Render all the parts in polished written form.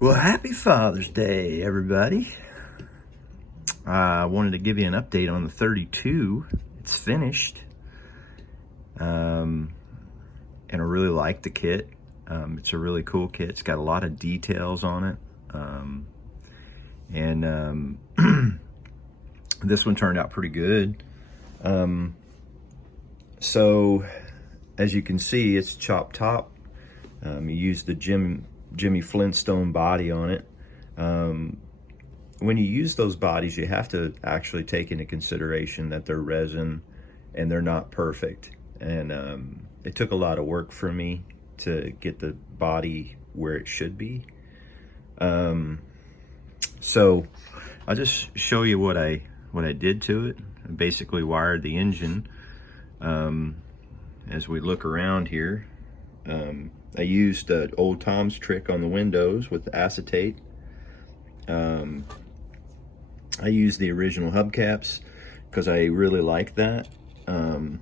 Well, happy Father's Day, everybody. I wanted to give you an update on the 32. It's finished. And I really like the kit. It's a really cool kit. It's got a lot of details on it. This one turned out pretty good. So, as you can see, it's chopped top. You use the Jimmy Flintstone body on it. When you use those bodies, you have to actually take into consideration that they're resin and they're not perfect. And it took a lot of work for me to get the body where it should be. So I'll just show you what I did to it. I basically wired the engine. As we look around here, I used old Tom's trick on the windows with the acetate. I used the original hubcaps because I really like that. And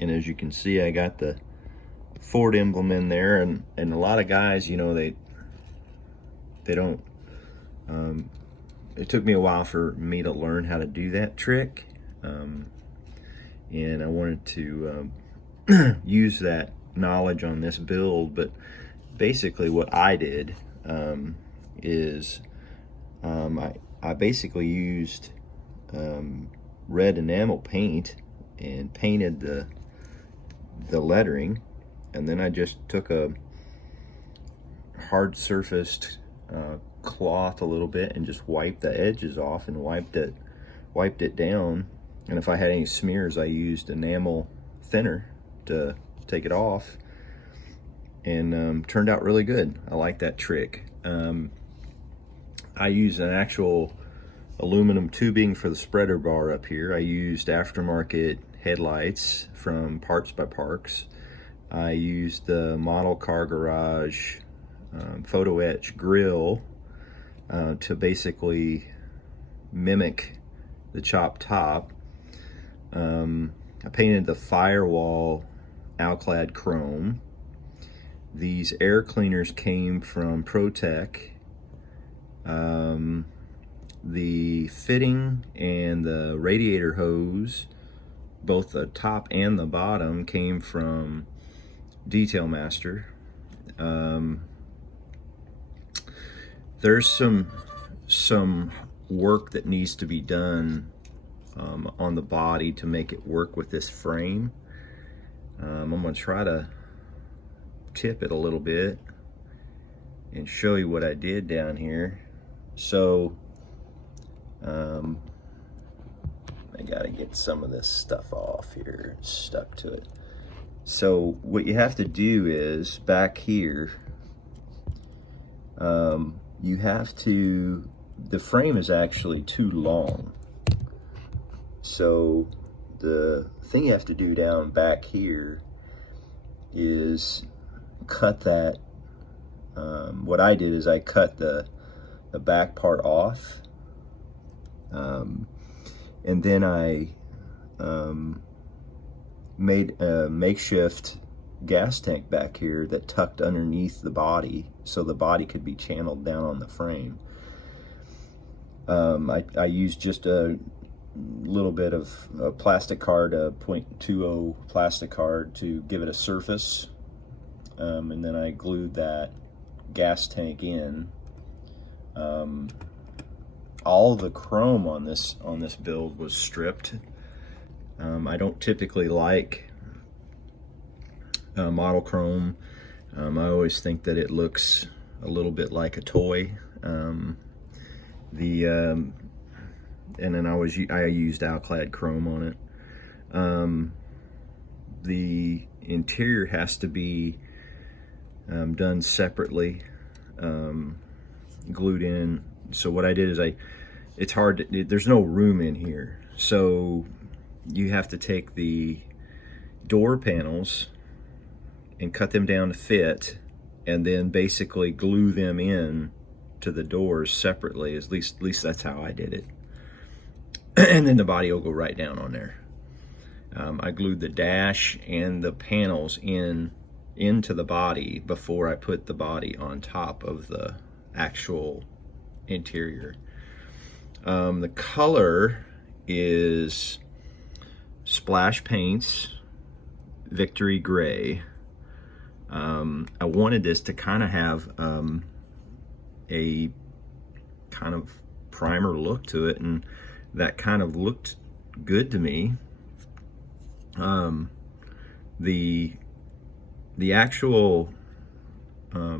as you can see, I got the Ford emblem in there, and a lot of guys, you know, they don't, it took me a while for me to learn how to do that trick. And I wanted to use that knowledge on this build, but basically what I did is I basically used red enamel paint and painted the lettering, and then I just took a hard surfaced cloth a little bit and just wiped the edges off and wiped it down. And if I had any smears, I used enamel thinner to take it off, and turned out really good. I like that trick. I used an actual aluminum tubing for the spreader bar up here. I used aftermarket headlights from Parts by Parks. I used the Model Car Garage photo etch grill to basically mimic the chopped top. I painted the firewall alclad chrome. These air cleaners came from ProTech. The fitting and the radiator hose, both the top and the bottom, came from Detail Master. There's some work that needs to be done on the body to make it work with this frame. I'm going to try to tip it a little bit and show you what I did down here. So I gotta get some of this stuff off here, it's stuck to it. So what you have to do is back here, you have to, the frame is actually too long. So the thing you have to do down back here is cut that. What I did is I cut the back part off, and then I made a makeshift gas tank back here that tucked underneath the body so the body could be channeled down on the frame. I used just a little bit of a plastic card, a .20 plastic card, to give it a surface, and then I glued that gas tank in. All the chrome on this build was stripped. I don't typically like model chrome. I always think that it looks a little bit like a toy. And then I used alclad chrome on it. The interior has to be done separately, glued in. So what I did is it's hard to, there's no room in here, so you have to take the door panels and cut them down to fit, and then basically glue them in to the doors separately. At least that's how I did it. And then the body will go right down on there. I glued the dash and the panels into the body before I put the body on top of the actual interior. The color is Splash Paints Victory Gray. I wanted this to kind of have a kind of primer look to it, and that kind of looked good to me. The actual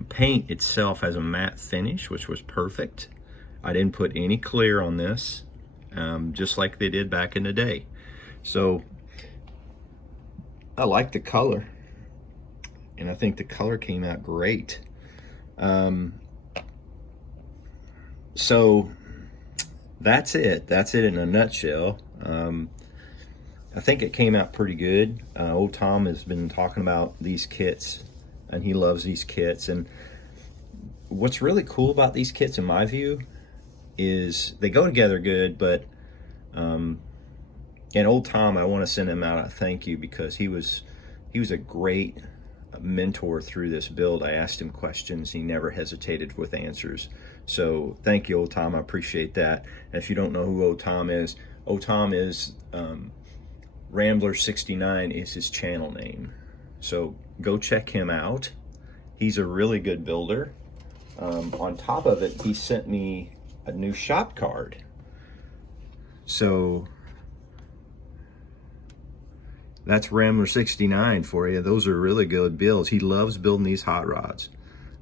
paint itself has a matte finish, which was perfect. I didn't put any clear on this, just like they did back in the day. So I like the color, and I think the color came out great. So that's it. That's it in a nutshell. I think it came out pretty good. Old Tom has been talking about these kits, and he loves these kits. And what's really cool about these kits, in my view, is they go together good. But and Old Tom, I want to send him out a thank you, because he was a great mentor through this build. I asked him questions, he never hesitated with answers. So thank you, Old Tom. I appreciate that. And if you don't know who Old Tom is Rambler69 is his channel name. So go check him out. He's a really good builder. On top of it, he sent me a new shop card. So that's Rambler69 for you. Those are really good builds. He loves building these hot rods.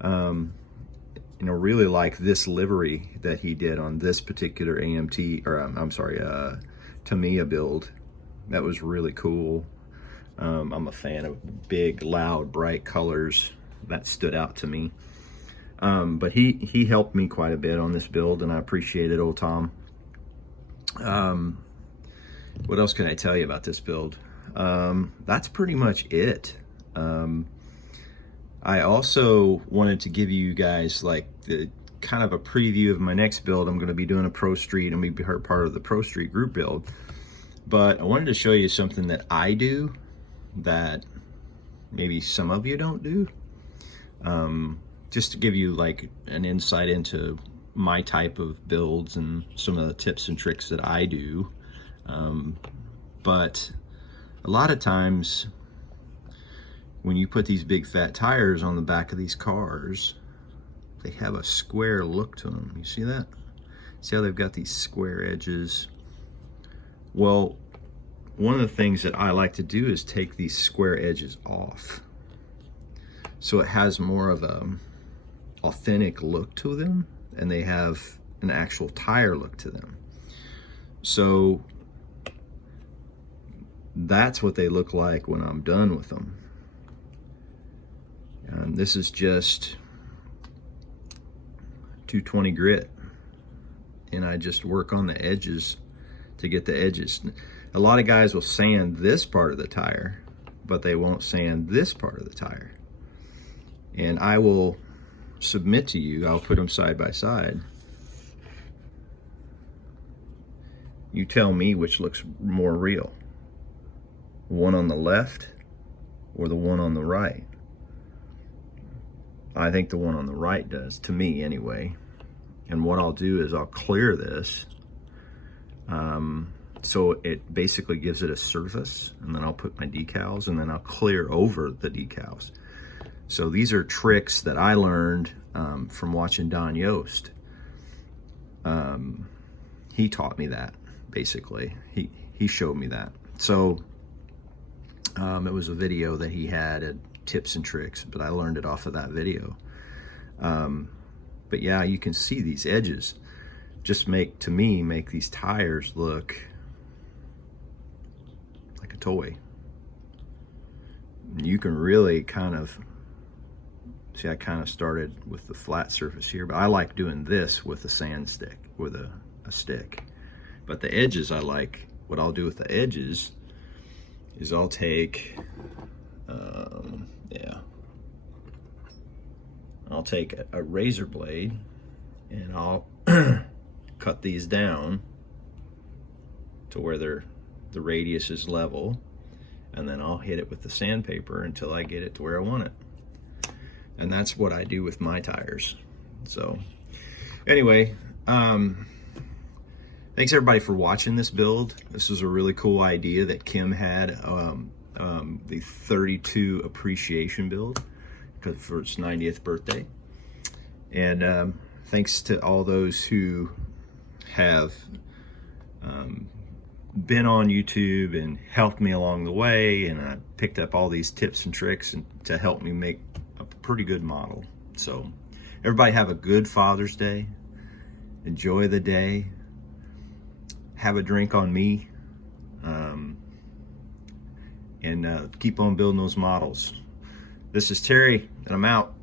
You know, really like this livery that he did on this particular Tamiya build. That was really cool. I'm a fan of big, loud, bright colors. That stood out to me. But he helped me quite a bit on this build, and I appreciate it, Old Tom. What else can I tell you about this build? That's pretty much it. I also wanted to give you guys like the kind of a preview of my next build. I'm going to be doing a Pro Street, and be part of the Pro Street group build. But I wanted to show you something that I do that maybe some of you don't do. Just to give you like an insight into my type of builds and some of the tips and tricks that I do. But a lot of times when you put these big fat tires on the back of these cars, they have a square look to them. You see that? See how they've got these square edges? Well, one of the things that I like to do is take these square edges off, so it has more of a authentic look to them, and they have an actual tire look to them. So that's what they look like when I'm done with them. This is just 220 grit, and I just work on the edges to get the edges. A lot of guys will sand this part of the tire, but they won't sand this part of the tire. And I will submit to you, I'll put them side by side. You tell me which looks more real, one on the left or the one on the right. I think the one on the right does, to me anyway. And what I'll do is I'll clear this, so it basically gives it a surface, and then I'll put my decals, and then I'll clear over the decals. So these are tricks that I learned from watching Don Yost. He taught me that, basically. He showed me that. So it was a video that he had, tips and tricks, but I learned it off of that video. But yeah, you can see these edges just make these tires look like a toy. You can really kind of see, I kind of started with the flat surface here, but I like doing this with a sand stick, with a stick. But the edges, I like, what I'll do with the edges is I'll take I'll take a razor blade, and I'll cut these down to where the radius is level, and then I'll hit it with the sandpaper until I get it to where I want it. And that's what I do with my tires. So Anyway, thanks everybody for watching this build. This was a really cool idea that Kim had, the 32 appreciation build for its 90th birthday. And thanks to all those who have been on YouTube and helped me along the way, and I picked up all these tips and tricks to help me make a pretty good model. So everybody have a good Father's Day. Enjoy the day. Have a drink on me. And keep on building those models. This is Terry, and I'm out.